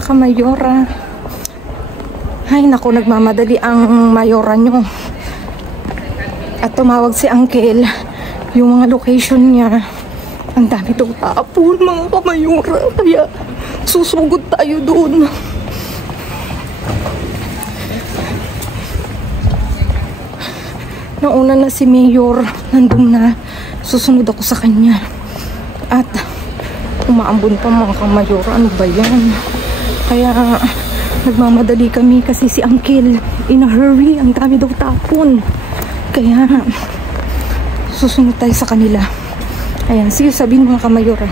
mga kamayora. Ay naku, nagmamadali ang mayora nyo. At tumawag si Uncle. Yung mga location niya. Ang dami daw tapon mga kamayora. Kaya susugod tayo doon. Nauna na si Mayor. Nandun na. Susunod ako sa kanya. At umaambon pa mga kamayora. Ano ba yan? Kaya nagmamadali kami kasi si Uncle in a hurry. Ang dami daw tapon. Kaya susunod tayo sa kanila. Ayan, sige sabihin mga kamayora.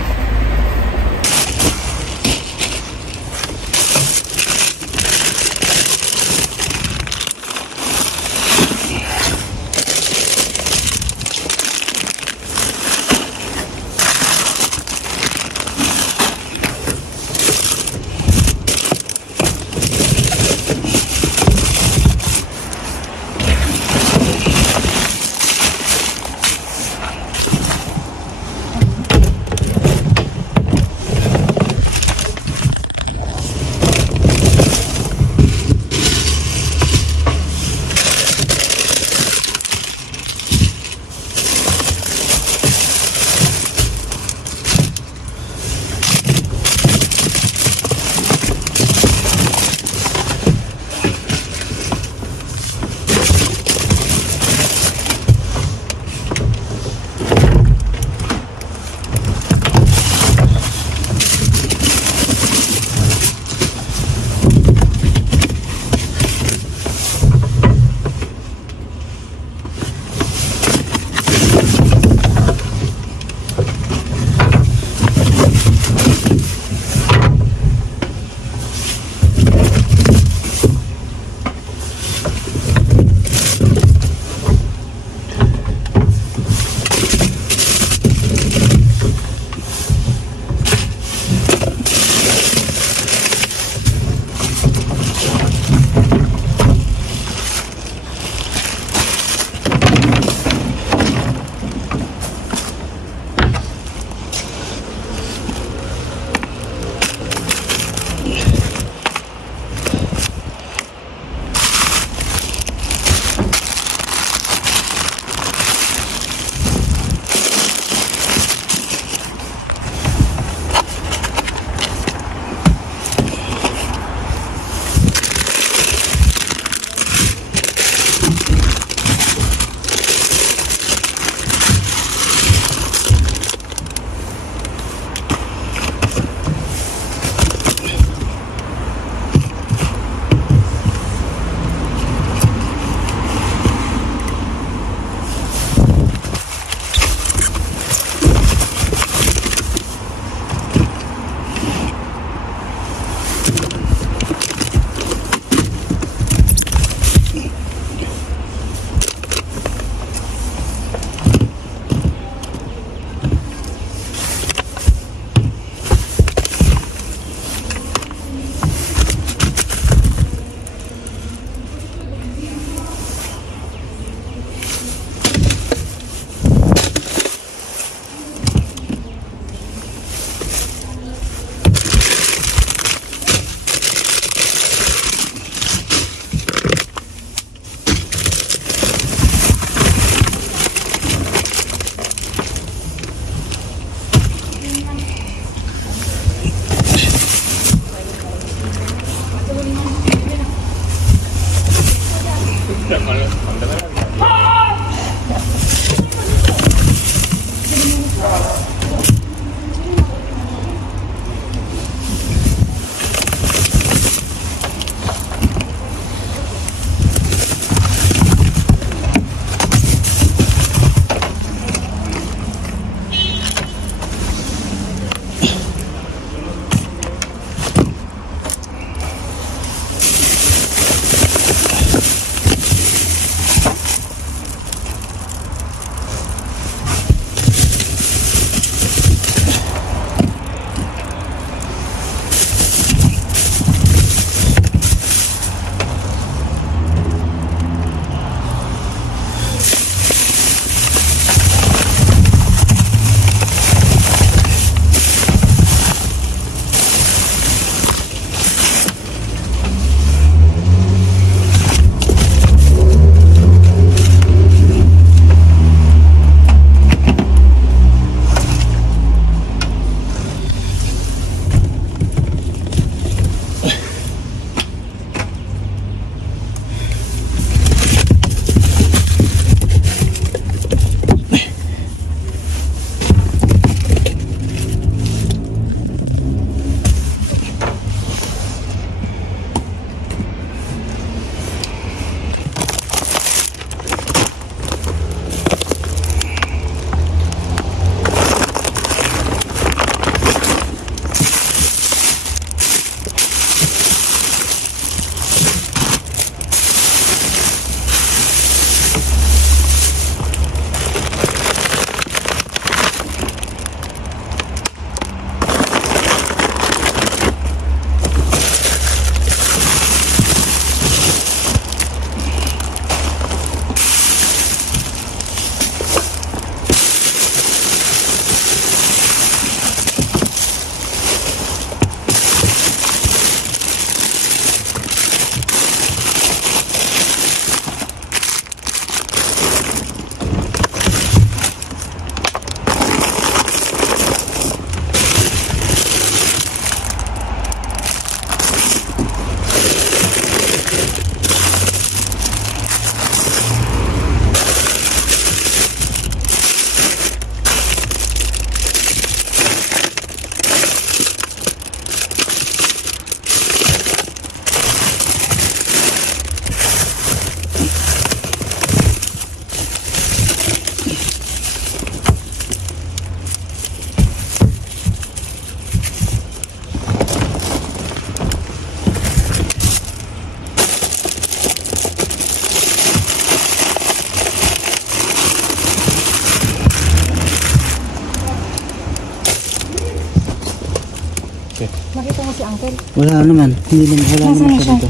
Bakit? Nakita mo si Uncle? Wala naman. Hindi naman. Wala Nasaan naman na siya siya? dito.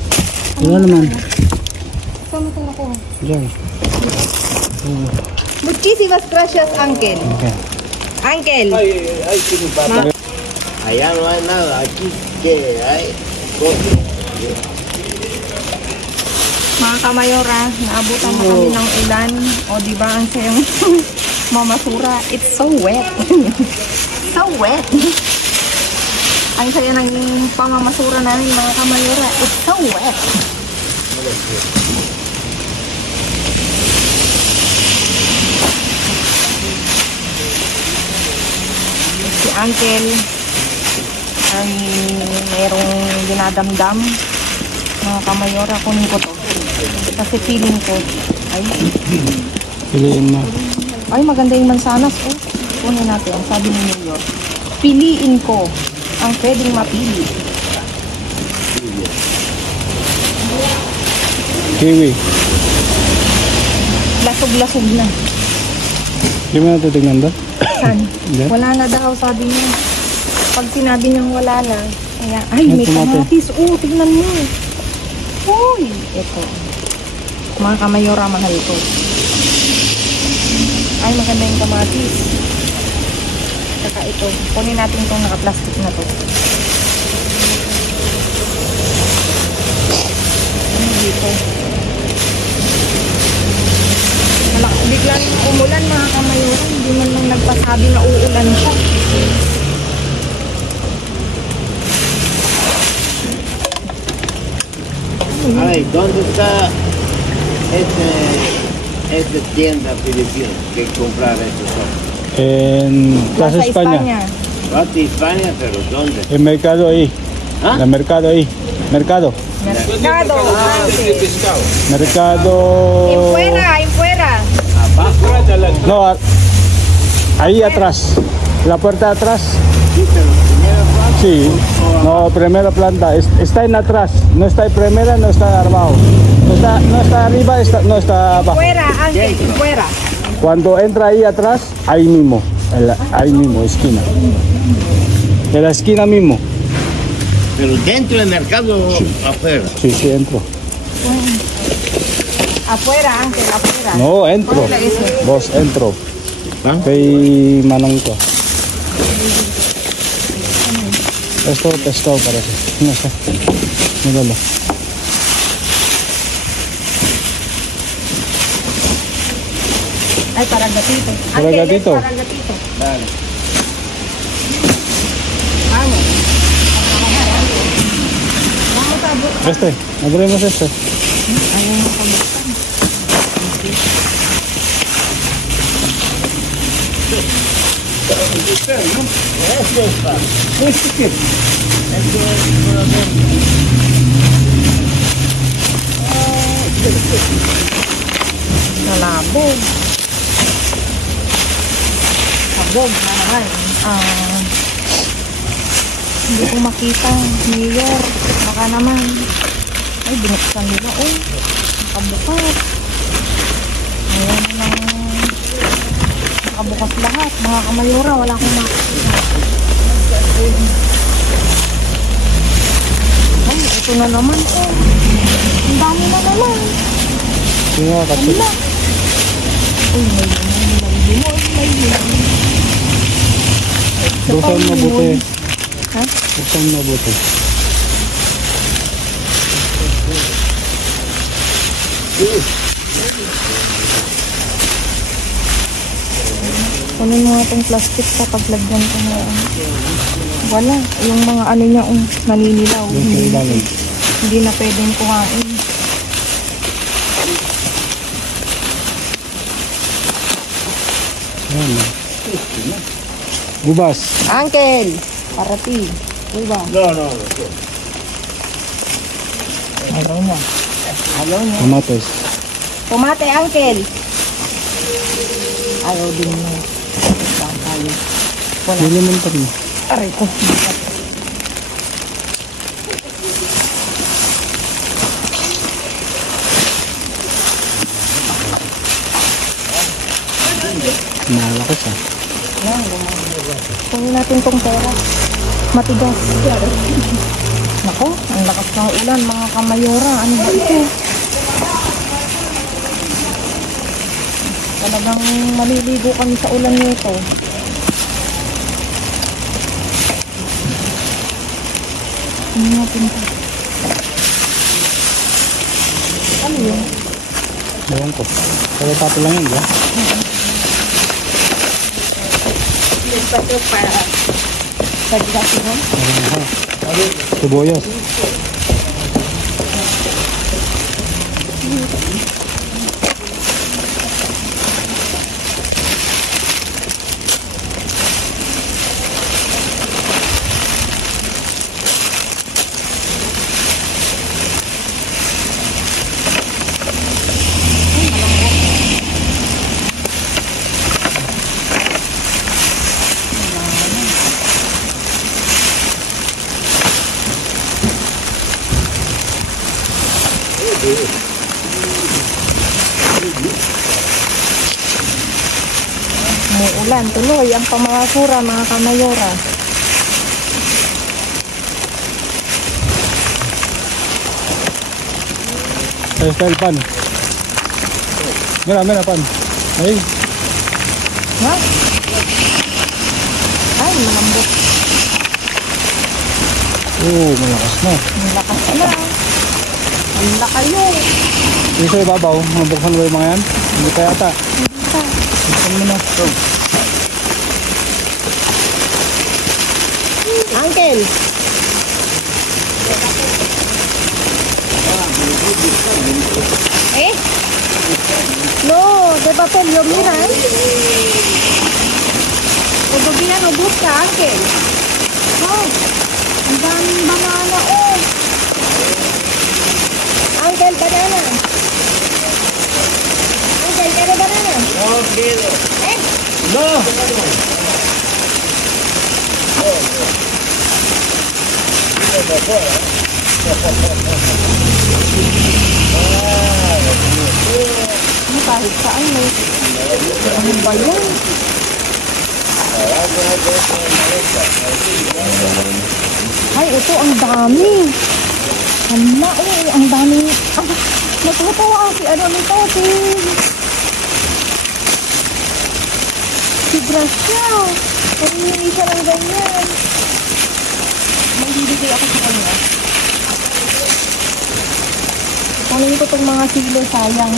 Wala naman. Saan mo ko? Diyan. Muchísimas gracias, Uncle. Okay. Uncle. Ay, sinipata. Allá no hay nada, aquí que hay cosas. Mga kamayora, naabutan na kami ng ulan. O diba ang sayang mamasura. It's so wet. So wet. Ang saya ng pamamasura namin mga kamayora. It's so wet. Si Uncle ay mayroong dinadamdam. Mga kamayora, kunin ko to. Kasi feeling ko, ay, Piliin mo. ay maganda yung mansanas. Oh, kunin natin. Ang sabi ni New York, piliin ko ang pwedeng mapili. Kiwi. Lasog-lasog na. Hindi mo natitignan doon? Saan? Hindi. Wala na daw, sabi niya. Pag sinabi niyang wala na, kaya, ay, may tomate. kamatis. Oh, tignan mo. Uy, ito. Mga kamayora, mahal ko. Ay, maganda yung kamatis. Saka ito. Kunin natin itong naka-plastic na to. Ano dito? Biglang umulan mga kamayora. Hindi man lang nagpasabi na uulan siya. Ay, ¿dónde está esta tienda filipina que comprar estos ojos? En Plaza Nasa España. Bati España, pero ¿dónde? El mercado ahí. ¿Ah? El mercado ahí. Mercado. Mercado. Mercado. En fuera. Abajo. No, ahí atrás. La puerta de atrás. Sí, pero primero planta. Sí. No, primera planta. Está en atrás. No está en primera, no está abajo. No está arriba, no está abajo. Fuera, Ángel, fuera. Cuando entra ahí atrás, ahí mismo. Ahí mismo, esquina. En la esquina mismo. Pero dentro del mercado o afuera. Sí, sí, entro. Afuera, Ángel, afuera. No, entro. Ponle ese. Vos, entro. ¿Ah? Kay manang ko. Esto pescado parece. No sé. Míralo. Ay, para gatito. Para Ángel, gatito. Para gatito. Dale. Vamos. Vamos a buscar. Abrimos este. Ayaw mo pabuksan. Nalabog. Sabog na naman. Hindi ko makita. New York. Baka naman. Ay, binuksan nila. Oh, nakabukas. Ayan lang. Nakabukas lahat. Mga kamayora, wala akong makikita. Ay, ito na naman. Oh, ang dami na naman. Kaya kasi. Wala. Uy, may limon. Buksan mabuti. Ha? Buksan mabuti. Kunin mo nga itong plastic sa paglagyan ko na. Wala. Yung mga ano niya, naninilaw. Hindi na pwedeng kuhain. Ubas. Uncle! Parati. Diba? No. Ayaw niya. Ayaw niya. Tomates. Tomate, Uncle! Ayaw din mo. Ayaw. Wala. Hindi naman pa rin. Aray ko. Malaki siya. Yan, kunin natin tong pera. Matigas. Nako, ang lakas ng ulan mga kamayora. Ano ba ito? Talagang maliligo kami sa ulan nito. Ano natin ito? Ano yun? Ewan ko. Pero tapo lang yun, ba? Ito para pagdating mo. Sibuyas. Umuulan tuloy ang pamasura mga kamayora. Style pan. Mira pan. Ay, Ha? Ay, malambot. malakas na. Ang lakas na. Ang lakayo. Yung sa ibabaw, mabuksan mo yung mga yan? Hindi pa yata. Buksan mo na. Uncle. Eh? No, de papel yo mira. Todo bien no busca, Uncle. No. Ang daming banana, oh. Uncle, banana. Uncle, ¿quiere banana? No quiero. Eh? No. Ano kahit saan may ano ba yan? Ay, ito ang dami. Hala, ang dami. Ah, natutuwa si ano nito, si Gracia. Pag-iingi siya ng ganyan. May bibigay ako sa kanya. Kunin ko itong mga silo, sayang.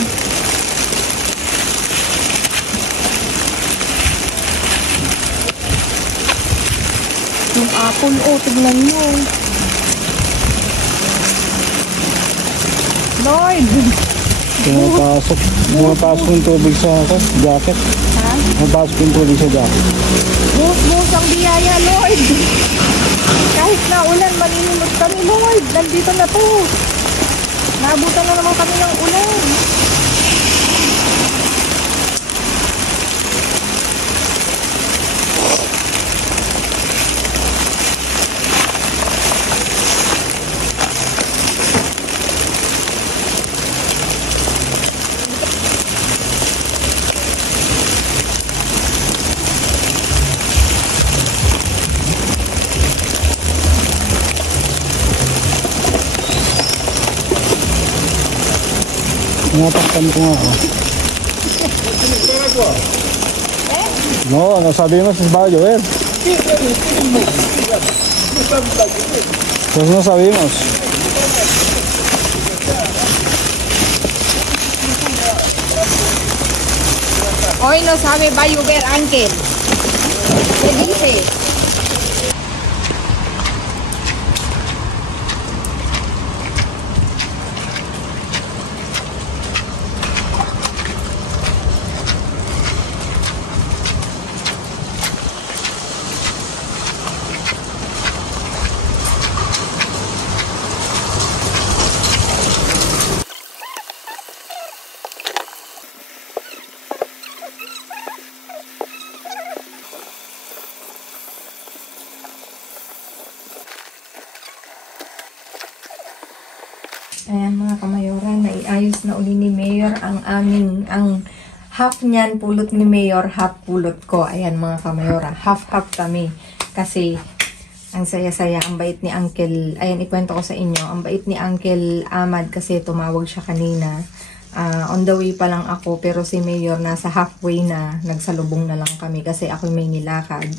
Yung apple, oh, tignan nyo. Lord! Pumapasok yung tubig sa jacket. Ha? Pumapasok yung tubig sa jacket. Bus ang biyaya, Lord! Kahit na ulan, maninimot kami, Lord! Nandito na to! Naabutan na naman kami ng ulan. Natakpan ko nga. No, ano sabi mo sa bayo, eh? Pues no sabemos. Hoy no sabe, va a llover, Ángel. ¿Qué dice? Ayan mga kamayoran, naiayos na uli ni Mayor ang half niyan pulot ni Mayor, half pulot ko. Ayan mga kamayora, half-half kami. Kasi ang saya-saya, ang bait ni Uncle, ayan ikwento ko sa inyo, ang bait ni Uncle Ahmad kasi tumawag siya kanina. On the way pa lang ako, pero si Mayor nasa halfway na, nagsalubong na lang kami kasi ako may nilakad.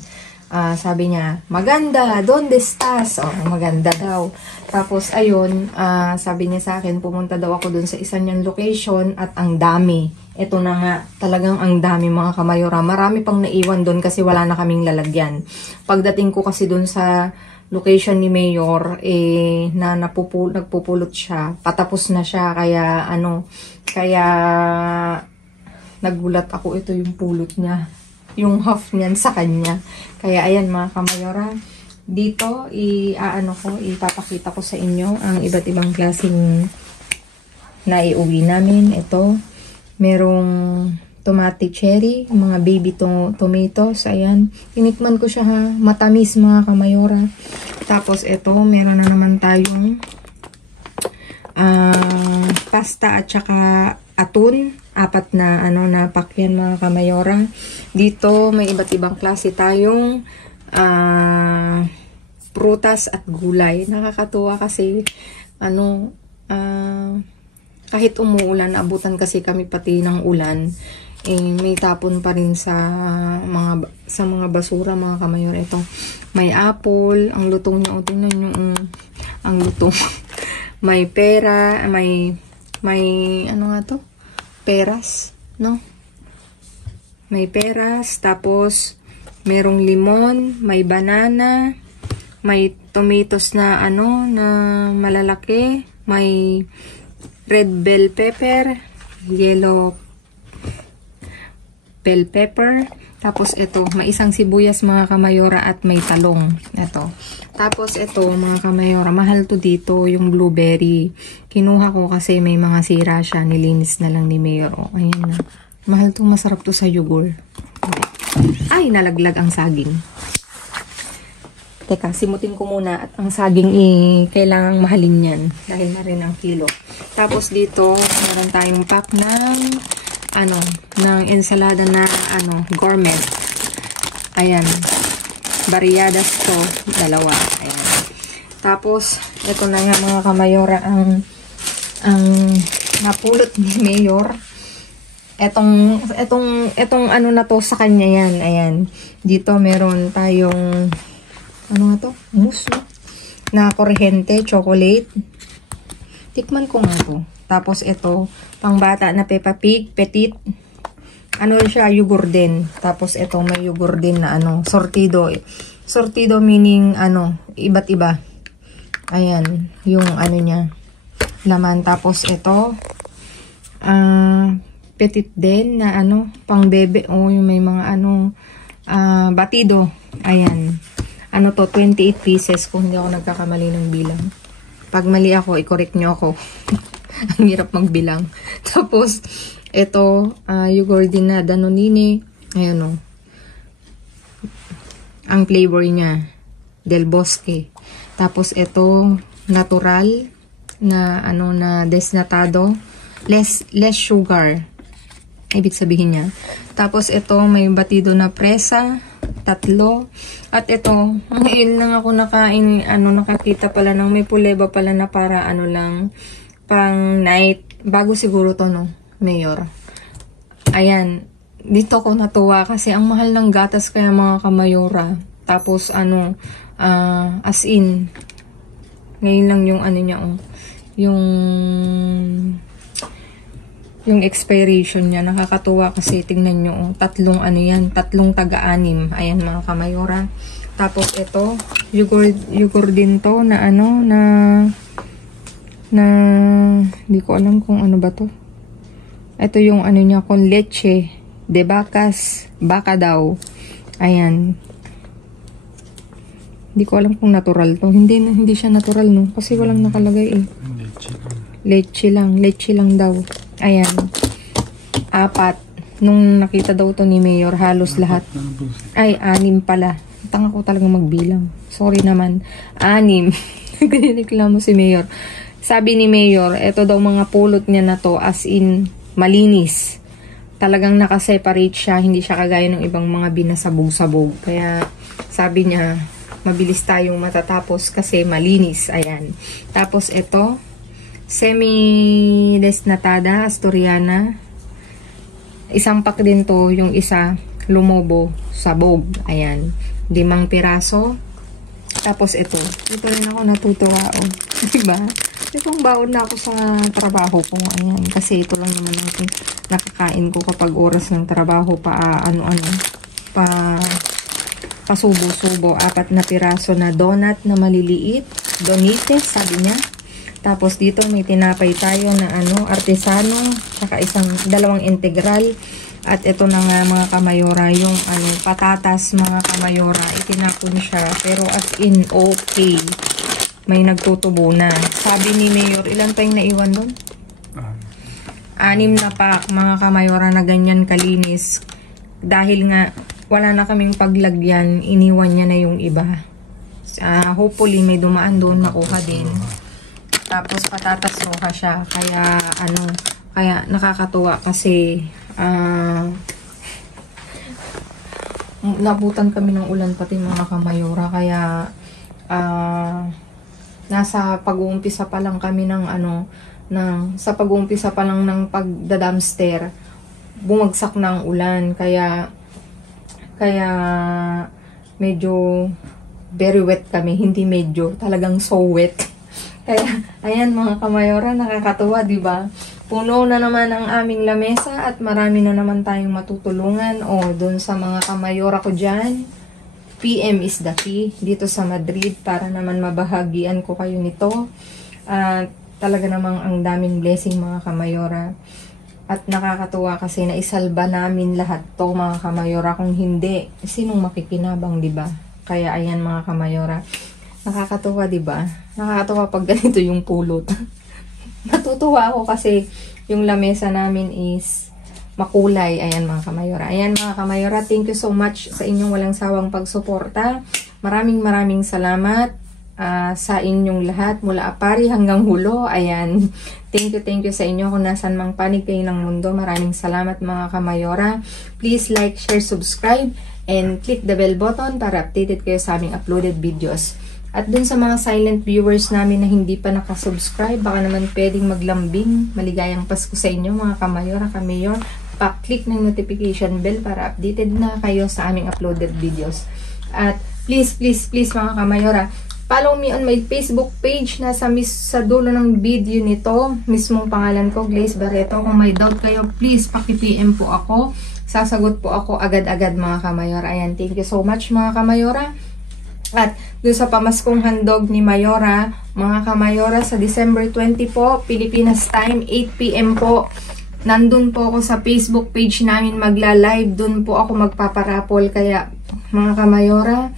Sabi niya, maganda, donde estás? Oh, maganda daw. Tapos, ayun, sabi niya sa akin, pumunta daw ako dun sa isa niyang location at ang dami. Ito na nga, talagang ang dami mga kamayora. Marami pang naiwan dun kasi wala na kaming lalagyan. Pagdating ko kasi dun sa location ni Mayor, na nagpupulot siya, patapos na siya, kaya nagulat ako, ito yung pulot niya. Yung half niyan sa kanya. Kaya ayan mga kamayora, dito ipapakita ko sa inyo ang iba't ibang klaseng naiuwi namin. Ito, merong tomate cherry, mga baby tomatoes. Ayan, tinikman ko siya ha, matamis mga kamayora. Tapos ito, meron na naman tayong pasta at saka atun. 4 na na pack yan mga kamayora. Dito may iba't ibang klase tayong prutas at gulay. Nakakatuwa kasi kahit umuulan, abutan kasi kami pati ng ulan, may tapon pa rin sa mga basura mga kamayora. Ito, may apple, ang lutong niya, tingnan niyo ang lutong. May pera, may ano nga to? Peras, no? May peras, tapos merong limon, may banana, may tomatoes na na malalaki, may red bell pepper, yellow bell pepper, tapos ito, may isang sibuyas mga kamayora at may talong. Ito. Tapos ito mga kamayora, mahal to dito yung blueberry. Kinuha ko kasi may mga sira siya, nilinis na lang ni Mayor. Oh, ayan na. Mahal to, masarap to sa yugol. Ay, nalaglag ang saging. Teka, simutin ko muna at ang saging kailangang mahalin yan dahil na rin ang kilo. Tapos dito, meron tayong pack ng ng ensalada na gourmet. Ayan. Variadas to, 2. Ayan. Tapos, ito na nga mga kamayora ang napulot ni Mayor. Etong na to sa kanya yan. Ayan. Dito meron tayong nga to? Mousse, no? Na kuryente, chocolate. Tikman ko nga to. Tapos ito, pangbata na Peppa Pig, petit. Siya, yogurt din. Tapos ito, may yogurt din na sortido. Sortido meaning iba't iba. Ayan, yung niya, laman. Tapos ito, petit din na pang bebe. Yung may mga batido. Ayan. To, 28 pieces kung hindi ako nagkakamali ng bilang. Pag mali ako, i-correct nyo ako. Ang hirap magbilang. Tapos, ito, yogurt din na Danonine. Ayan ang flavor niya, Del Bosque. Tapos ito, natural na na desnatado, less sugar. Ibig sabihin niya. Tapos ito, may batido na presa, 3. At ito, ngayon lang ako nakain, nakakita pala ng may puleba pala na para lang, pang night. Bago siguro to, no, Mayor. Ayan, dito ko natuwa kasi ang mahal ng gatas kaya mga kamayora. Tapos as in, ngayon lang yung niya, yung expiration niya. Nakakatuwa kasi tingnan nyo, 3 3 taga-6. Ayan mga kamayora. Tapos ito, yogurt din to na hindi ko alam kung ba to. Ito yung niya, con leche de vacas, baka daw. Ayan. Hindi ko alam kung natural to. Hindi siya natural, no? Kasi walang nakalagay eh. Leche lang daw. Ayan. 4. Nung nakita daw to ni Mayor, halos lahat. Ay, 6 pala. Tanga ko talagang magbilang. Sorry naman. 6. Ginireklamo si Mayor. Sabi ni Mayor, eto daw mga pulot niya na to as in malinis. talagang nakaseparate siya, hindi siya kagaya ng ibang mga binasabog-sabog. Kaya sabi niya, mabilis tayong matatapos kasi malinis. Ayan. Tapos ito, semi-desnatada, Asturiana. Isang pack din to, yung isa, lumobo, sabog. Ayan. 5 piraso. Tapos ito rin ako natutuwa, oh. Diba? Itong baon na ako sa trabaho ko. Ayan. Kasi ito lang naman natin nakakain ko kapag oras ng trabaho pasubo-subo. 4 na piraso na donut na maliliit. Donites, sabi niya. Tapos dito may tinapay tayo na artesano. Tsaka 2 integral. At ito na nga mga kamayora, yung patatas mga kamayora. Itinapon siya. Pero as in okay. May nagtutubo na. Sabi ni Mayor, ilan pa yung naiwan doon? 6 na pack mga kamayora na ganyan kalinis. Dahil nga wala na kaming paglagyan, iniwan niya na yung iba. Hopefully may dumaan doon, makuha din. Tapos patatas roja siya. Kaya nakakatuwa kasi nabutan kami ng ulan pati mga kamayora. Kaya nasa pag-uumpisa pa lang kami ng sa pag-uumpisa pa lang ng pagdadamster, bumagsak na ang ulan. Kaya medyo very wet kami, hindi medyo, talagang so wet. Kaya ayan mga kamayora, nakakatuwa, di ba? Puno na naman ang aming lamesa at marami na naman tayong matutulungan. Doon sa mga kamayora ko dyan, PM is the key dito sa Madrid para naman mabahagian ko kayo nito. Talaga namang ang daming blessing mga kamayora. At nakakatuwa kasi naisalba namin lahat to mga kamayora. Kung hindi, sinong makikinabang, diba? Kaya ayan mga kamayora. Nakakatuwa, diba? Nakakatuwa pag ganito yung pulot. Natutuwa ako kasi yung lamesa namin is makulay. Ayan mga kamayora. Ayan mga kamayora, thank you so much sa inyong walang sawang pagsuporta. Maraming salamat sa inyong lahat mula Apari hanggang Hulo. Ayan. Thank you sa inyo kung nasan mang panig kayo ng mundo. Maraming salamat mga kamayora. Please like, share, subscribe, and click the bell button para updated kayo sa aming uploaded videos. At dun sa mga silent viewers namin na hindi pa nakasubscribe, baka naman pwedeng maglambing. Maligayang Pasko sa inyo mga kamayora, kamayor. Pa-click ng notification bell para updated na kayo sa aming uploaded videos. At please mga kamayora, follow me on my Facebook page. Sa dulo ng video nito, mismong pangalan ko, Glaze Barreto. Kung may doubt kayo, please paki-PM po ako. Sasagot po ako agad-agad mga kamayora. Ayan, thank you so much mga kamayora. At doon sa pamaskong handog ni Mayora, mga kamayora, sa December 20 po, Pilipinas time, 8 PM po. Nandun po ako sa Facebook page namin magla-live. Doon po ako magpaparapol. Kaya mga kamayora,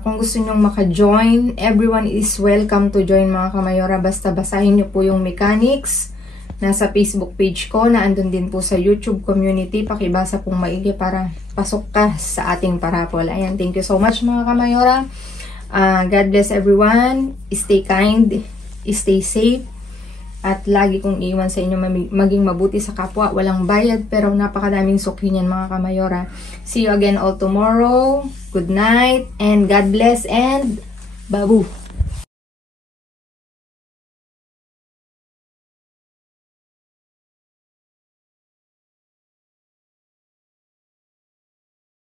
kung gusto nyong maka-join, everyone is welcome to join mga kamayora. Basta basahin nyo po yung mechanics. Nasa Facebook page ko, na andun din po sa YouTube community. Pakibasa pong maigi para pasok ka sa ating parapol. Ayan, thank you so much mga kamayora. God bless everyone. Stay kind, stay safe. At lagi kong iwan sa inyo maging mabuti sa kapwa. Walang bayad pero napakadaming suki niyan mga kamayora. See you again all tomorrow. Good night and God bless and babu.